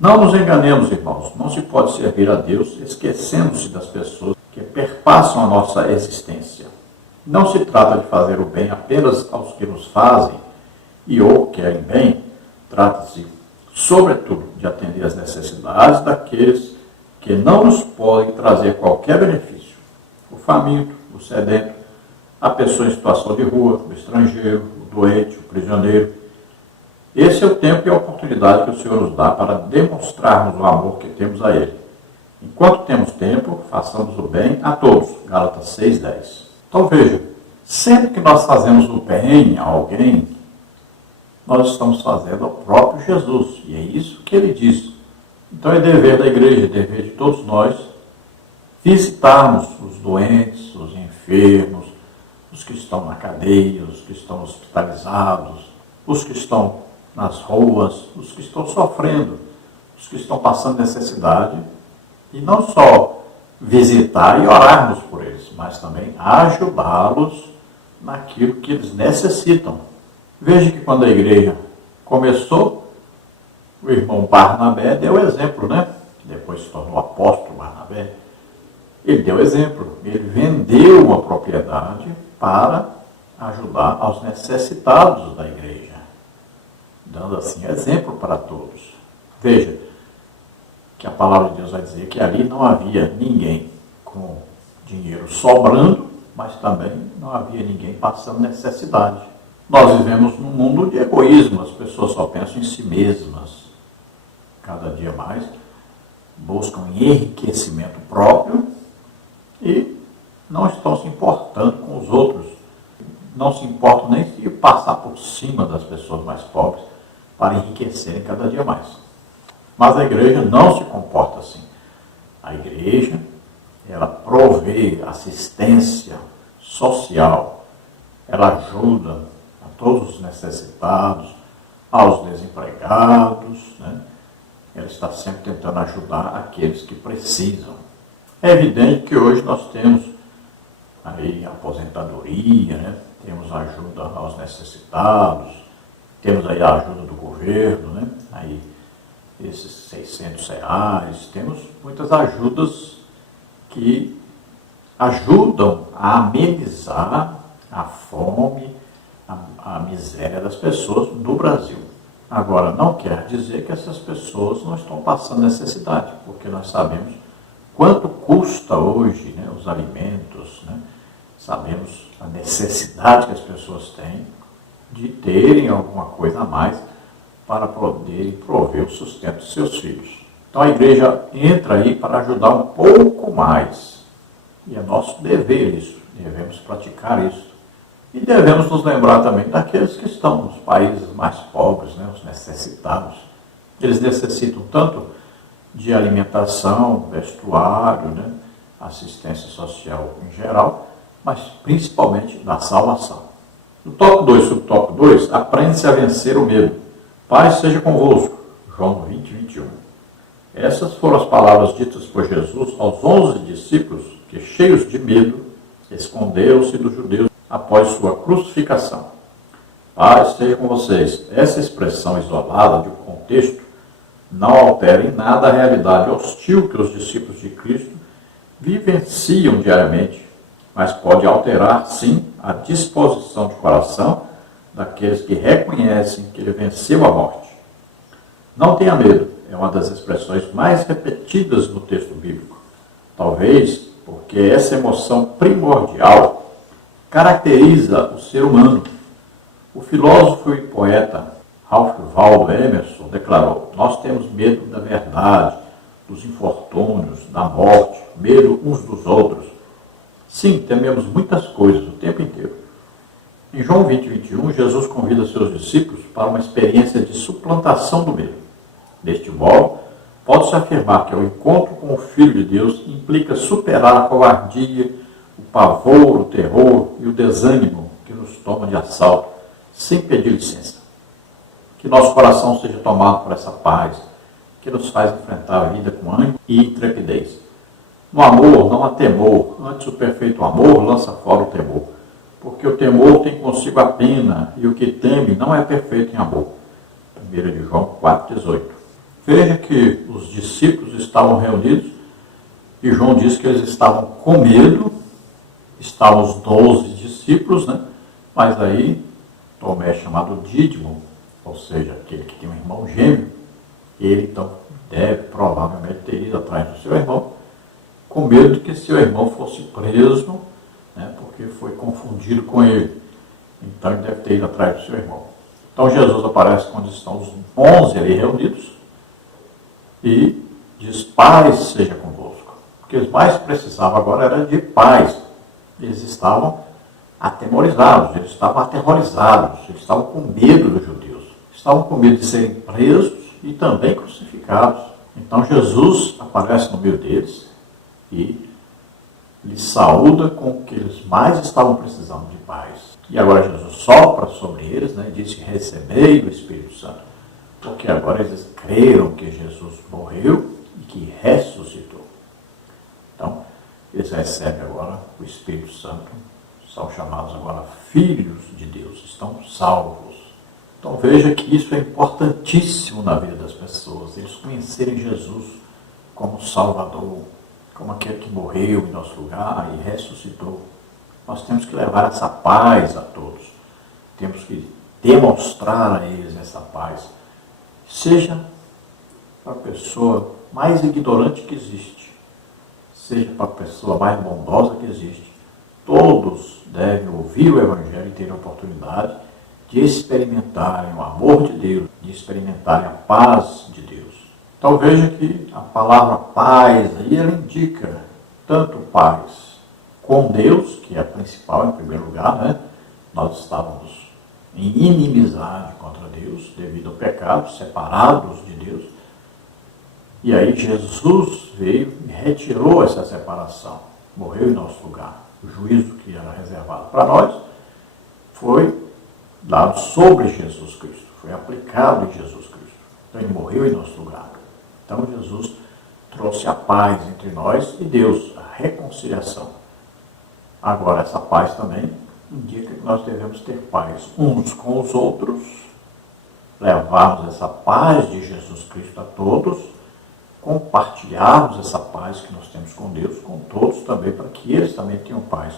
Não nos enganemos, irmãos. Não se pode servir a Deus esquecendo-se das pessoas que perpassam a nossa existência. Não se trata de fazer o bem apenas aos que nos fazem e ou querem bem. Trata-se, sobretudo, de atender às necessidades daqueles que não nos podem trazer qualquer benefício. O faminto, o sedento, a pessoa em situação de rua, o estrangeiro, o doente, o prisioneiro. Esse é o tempo e a oportunidade que o Senhor nos dá para demonstrarmos o amor que temos a Ele. Enquanto temos tempo, façamos o bem a todos. Gálatas 6:10. Então veja, sempre que nós fazemos o bem a alguém, nós estamos fazendo ao próprio Jesus. E é isso que ele diz. Então é dever da igreja, é dever de todos nós, visitarmos os doentes, os enfermos, os que estão na cadeia, os que estão hospitalizados, os que estão nas ruas, os que estão sofrendo, os que estão passando necessidade, e não só visitar e orarmos por eles, mas também ajudá-los naquilo que eles necessitam. Veja que quando a igreja começou, o irmão Barnabé deu exemplo, né? Que depois se tornou apóstolo Barnabé. Ele deu exemplo, ele vendeu uma propriedade para ajudar aos necessitados da igreja, dando assim exemplo para todos. Veja que a palavra de Deus vai dizer que ali não havia ninguém com dinheiro sobrando, mas também não havia ninguém passando necessidade. Nós vivemos num mundo de egoísmo, as pessoas só pensam em si mesmas. Cada dia mais buscam enriquecimento próprio e não estão se importando com os outros. Não se importam nem se passar por cima das pessoas mais pobres para enriquecerem cada dia mais. Mas a igreja não se comporta assim. A igreja, ela provê assistência social, ela ajuda a todos os necessitados, aos desempregados, né? Ela está sempre tentando ajudar aqueles que precisam. É evidente que hoje nós temos aí aposentadoria, né? Temos ajuda aos necessitados, temos aí a ajuda do governo, né? Aí esses R$ 600, temos muitas ajudas que ajudam a amenizar a fome, a miséria das pessoas no Brasil. Agora, não quer dizer que essas pessoas não estão passando necessidade, porque nós sabemos quanto custa hoje, né, os alimentos, né? Sabemos a necessidade que as pessoas têm de terem alguma coisa a mais para poderem prover o sustento dos seus filhos. Então a igreja entra aí para ajudar um pouco mais. E é nosso dever isso, devemos praticar isso. E devemos nos lembrar também daqueles que estão nos países mais pobres, né, os necessitados. Eles necessitam tanto de alimentação, vestuário, né, assistência social em geral, mas principalmente da salvação. No tópico 2, subtópico 2, aprende-se a vencer o medo. Paz seja convosco. João 20, 21. Essas foram as palavras ditas por Jesus aos 11 discípulos que, cheios de medo, esconderam-se dos judeus após sua crucificação. Paz seja com vocês. Essa expressão isolada de um contexto não altera em nada a realidade hostil que os discípulos de Cristo vivenciam diariamente, mas pode alterar, sim, a disposição de coração daqueles que reconhecem que ele venceu a morte. Não tenha medo é uma das expressões mais repetidas no texto bíblico. Talvez porque essa emoção primordial caracteriza o ser humano. O filósofo e poeta Ralph Waldo Emerson declarou: nós temos medo da verdade, dos infortúnios, da morte, medo uns dos outros. Sim, tememos muitas coisas o tempo inteiro. Em João 20, 21, Jesus convida seus discípulos para uma experiência de suplantação do medo. Deste modo, pode-se afirmar que o encontro com o Filho de Deus implica superar a covardia, o pavor, o terror e o desânimo que nos toma de assalto, sem pedir licença. Que nosso coração seja tomado por essa paz, que nos faz enfrentar a vida com ânimo e intrepidez. No amor não há temor, antes o perfeito amor lança fora o temor, porque o temor tem consigo a pena, e o que teme não é perfeito em amor. 1 João 4,18. Veja que os discípulos estavam reunidos, e João diz que eles estavam com medo, estavam os 12 discípulos, né? Mas aí Tomé, chamado Dídimo, ou seja, aquele que tem um irmão gêmeo, ele então deve provavelmente ter ido atrás do seu irmão, com medo de que seu irmão fosse preso, né, porque foi confundido com ele. Então ele deve ter ido atrás do seu irmão. Então Jesus aparece quando estão os 11 ali reunidos e diz: paz seja convosco. O que eles mais precisavam agora era de paz. Eles estavam atemorizados, eles estavam aterrorizados, eles estavam com medo dos judeus, estavam com medo de serem presos e também crucificados. Então Jesus aparece no meio deles e lhes saúda com o que eles mais estavam precisando, de paz. E agora Jesus sopra sobre eles, né, e diz: recebei o Espírito Santo, porque agora eles creram que Jesus morreu e que ressuscitou. Então, eles recebem agora o Espírito Santo, são chamados agora filhos de Deus, estão salvos. Então veja que isso é importantíssimo na vida das pessoas, eles conhecerem Jesus como Salvador, como aquele que morreu em nosso lugar e ressuscitou. Nós temos que levar essa paz a todos, temos que demonstrar a eles essa paz, seja para a pessoa mais ignorante que existe, seja para a pessoa mais bondosa que existe. Todos devem ouvir o Evangelho e ter a oportunidade de experimentarem o amor de Deus, de experimentarem a paz de Deus. Então veja que a palavra paz aí ela indica tanto paz com Deus, que é a principal em primeiro lugar, né? Nós estávamos em inimizade contra Deus devido ao pecado, separados de Deus. E aí Jesus veio e retirou essa separação, morreu em nosso lugar. O juízo que era reservado para nós foi dado sobre Jesus Cristo, foi aplicado em Jesus Cristo. Então ele morreu em nosso lugar. Então Jesus trouxe a paz entre nós e Deus, a reconciliação. Agora, essa paz também indica que nós devemos ter paz uns com os outros, levarmos essa paz de Jesus Cristo a todos, compartilharmos essa paz que nós temos com Deus, com todos também, para que eles também tenham paz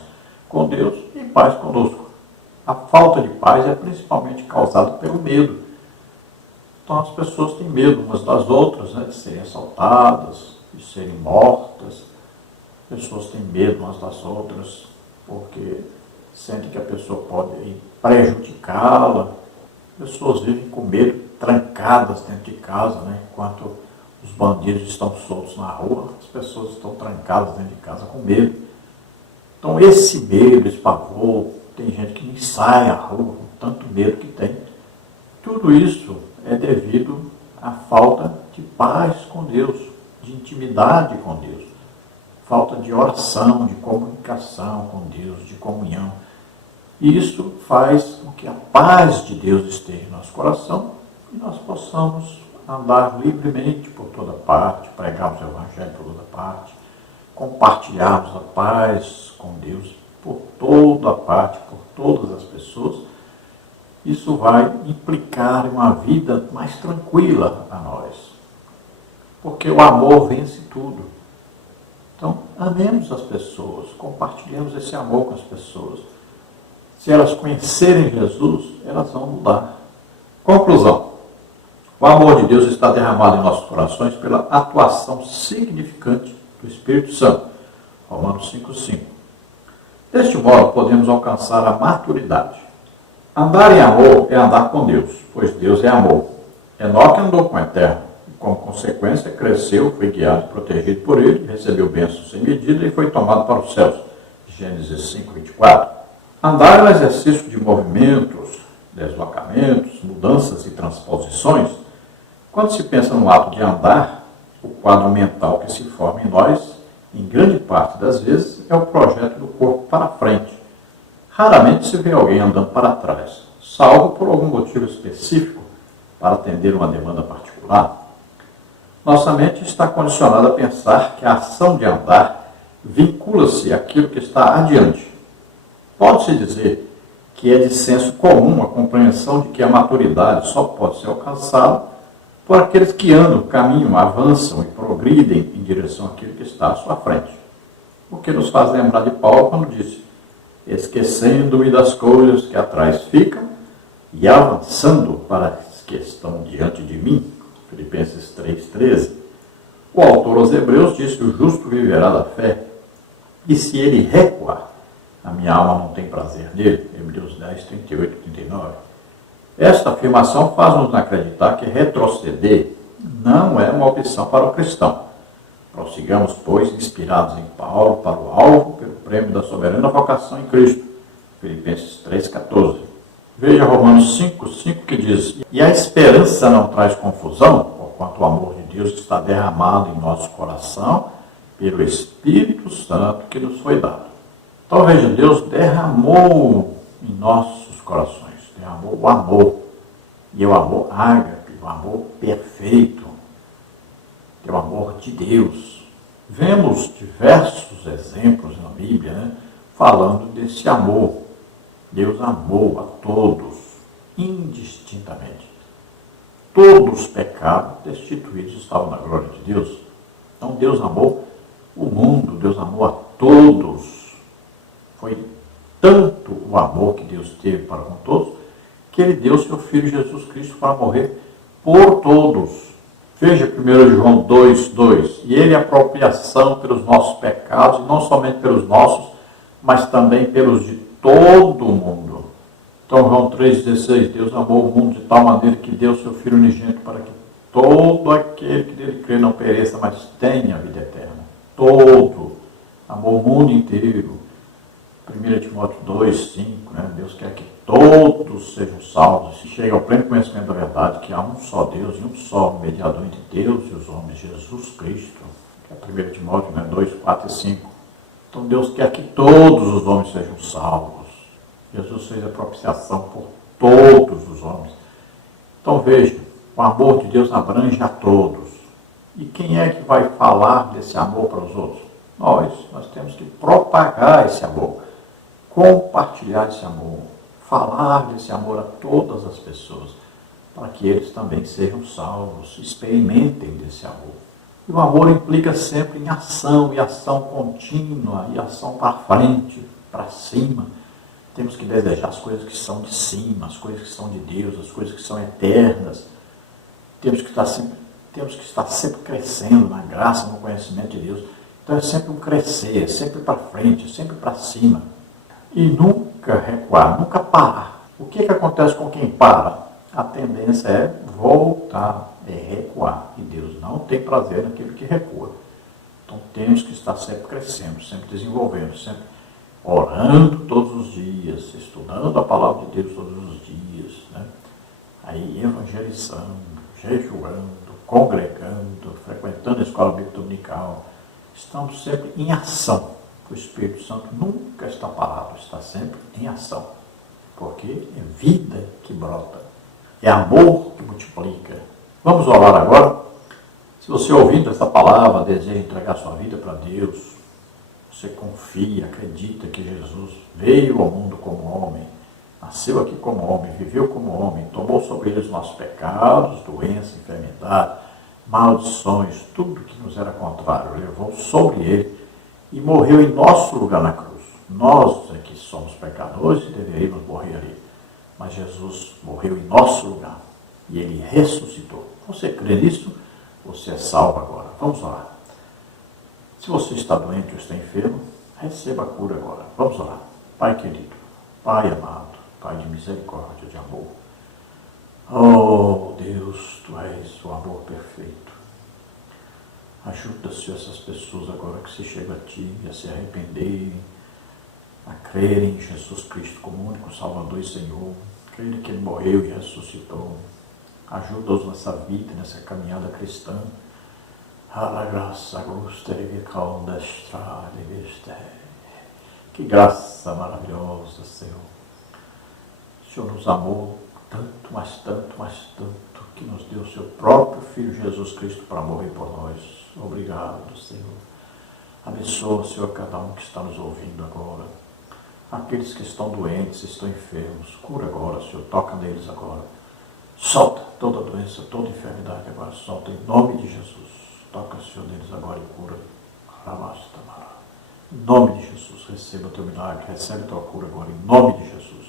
com Deus e paz conosco. A falta de paz é principalmente causada pelo medo. Então as pessoas têm medo umas das outras, né, de serem assaltadas, de serem mortas. As pessoas têm medo umas das outras porque sentem que a pessoa pode prejudicá-la. Pessoas vivem com medo, trancadas dentro de casa, né, enquanto os bandidos estão soltos na rua, as pessoas estão trancadas dentro de casa com medo. Então esse medo, esse pavor, tem gente que nem sai à rua com tanto medo que tem. Tudo isso é devido à falta de paz com Deus, de intimidade com Deus, falta de oração, de comunicação com Deus, de comunhão. E isso faz com que a paz de Deus esteja em nosso coração e nós possamos andar livremente por toda parte, pregarmos o Evangelho por toda parte, compartilharmos a paz com Deus por toda parte, por todas as pessoas. Isso vai implicar em uma vida mais tranquila a nós, porque o amor vence tudo. Então, amemos as pessoas, compartilhemos esse amor com as pessoas. Se elas conhecerem Jesus, elas vão mudar. Conclusão. O amor de Deus está derramado em nossos corações pela atuação significante do Espírito Santo. Romanos 5,5. Deste modo, podemos alcançar a maturidade. Andar em amor é andar com Deus, pois Deus é amor. Enoque andou com o Eterno, e como consequência cresceu, foi guiado, protegido por ele, recebeu bênçãos sem medida e foi tomado para os céus. Gênesis 5:24. Andar é um exercício de movimentos, deslocamentos, mudanças e transposições. Quando se pensa no ato de andar, o quadro mental que se forma em nós, em grande parte das vezes, é o projeto do corpo para frente. Raramente se vê alguém andando para trás, salvo por algum motivo específico para atender uma demanda particular. Nossa mente está condicionada a pensar que a ação de andar vincula-se àquilo que está adiante. Pode-se dizer que é de senso comum a compreensão de que a maturidade só pode ser alcançada por aqueles que andam, caminham, avançam e progridem em direção àquilo que está à sua frente. O que nos faz lembrar de Paulo quando disse: esquecendo-me das coisas que atrás ficam e avançando para as que estão diante de mim. Filipenses 3,13. O autor aos Hebreus diz que o justo viverá da fé, e se ele recuar, a minha alma não tem prazer nele. Hebreus 10, 38 e 39. Esta afirmação faz-nos acreditar que retroceder não é uma opção para o cristão. Prossigamos, pois, inspirados em Paulo, para o alvo, pelo prêmio da soberana vocação em Cristo. Filipenses 3,14. Veja Romanos 5,5 que diz: e a esperança não traz confusão, porquanto o amor de Deus está derramado em nosso coração pelo Espírito Santo que nos foi dado. Então veja, Deus derramou em nossos corações, derramou o amor, e o amor ágape, o amor perfeito, que é o amor de Deus. Vemos diversos exemplos na Bíblia, né, falando desse amor. Deus amou a todos, indistintamente. Todos pecaram, destituídos estavam na glória de Deus. Então Deus amou o mundo, Deus amou a todos. Foi tanto o amor que Deus teve para com todos, que ele deu seu Filho Jesus Cristo para morrer por todos. Veja 1 João 2,2. E ele é a apropriação pelos nossos pecados, e não somente pelos nossos, mas também pelos de todo o mundo. Então, João 3,16. Deus amou o mundo de tal maneira que deu seu Filho unigênito para que todo aquele que dele crê não pereça, mas tenha a vida eterna. Todo. Amou o mundo inteiro. 1 Timóteo 2,5, né? Deus quer que todos sejam salvos e cheguem ao pleno conhecimento da verdade, que há um só Deus e um só mediador entre Deus e os homens, Jesus Cristo, que é 1 Timóteo, né? 2, 4 e 5. Então Deus quer que todos os homens sejam salvos. Jesus fez a propiciação por todos os homens. Então veja, o amor de Deus abrange a todos. E quem é que vai falar desse amor para os outros? Nós temos que propagar esse amor, compartilhar esse amor, falar desse amor a todas as pessoas, para que eles também sejam salvos, experimentem desse amor. E o amor implica sempre em ação, e ação contínua, e ação para frente, para cima. Temos que desejar as coisas que são de cima, as coisas que são de Deus, as coisas que são eternas. Temos que estar sempre crescendo na graça, no conhecimento de Deus. Então é sempre um crescer, é sempre para frente, é sempre para cima. E nunca recuar, nunca parar. O que acontece com quem para? A tendência é voltar, é recuar. E Deus não tem prazer naquele que recua. Então temos que estar sempre crescendo, sempre desenvolvendo, sempre orando todos os dias, estudando a palavra de Deus todos os dias, né? Aí evangelizando, jejuando, congregando, frequentando a escola bíblica dominical. Estamos sempre em ação. O Espírito Santo nunca está parado, está sempre em ação. Porque é vida que brota, é amor que multiplica. Vamos orar agora? Se você ouvindo essa palavra, deseja entregar sua vida para Deus, você confia, acredita que Jesus veio ao mundo como homem, nasceu aqui como homem, viveu como homem, tomou sobre ele os nossos pecados, doença, enfermidade, maldições, tudo que nos era contrário, levou sobre ele e morreu em nosso lugar na cruz. Nós é que somos pecadores e deveríamos morrer ali. Mas Jesus morreu em nosso lugar e ele ressuscitou. Você crê nisso? Você é salvo agora. Vamos orar. Se você está doente ou está enfermo, receba a cura agora. Vamos orar. Pai querido, Pai amado, Pai de misericórdia, de amor. Oh Deus, Tu és o amor perfeito. Ajuda, Senhor, essas pessoas agora que se chegam a Ti, a se arrependerem, a crerem em Jesus Cristo como único Salvador e Senhor, crerem que Ele morreu e ressuscitou. Ajuda-os nessa vida, nessa caminhada cristã. Que graça maravilhosa, Senhor. O Senhor nos amou tanto, mas tanto, mas tanto, que nos deu o seu próprio Filho Jesus Cristo para morrer por nós. Obrigado, Senhor. Abençoa, Senhor, cada um que está nos ouvindo agora. Aqueles que estão doentes, estão enfermos, cura agora, Senhor, toca neles agora. Solta toda doença, toda enfermidade agora, solta em nome de Jesus. Toca, Senhor, neles agora e cura. Em nome de Jesus, receba o teu milagre, recebe a tua cura agora, em nome de Jesus.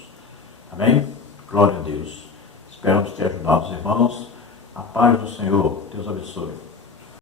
Amém? Glória a Deus. Esperamos ter ajudado os irmãos. A paz do Senhor. Deus abençoe.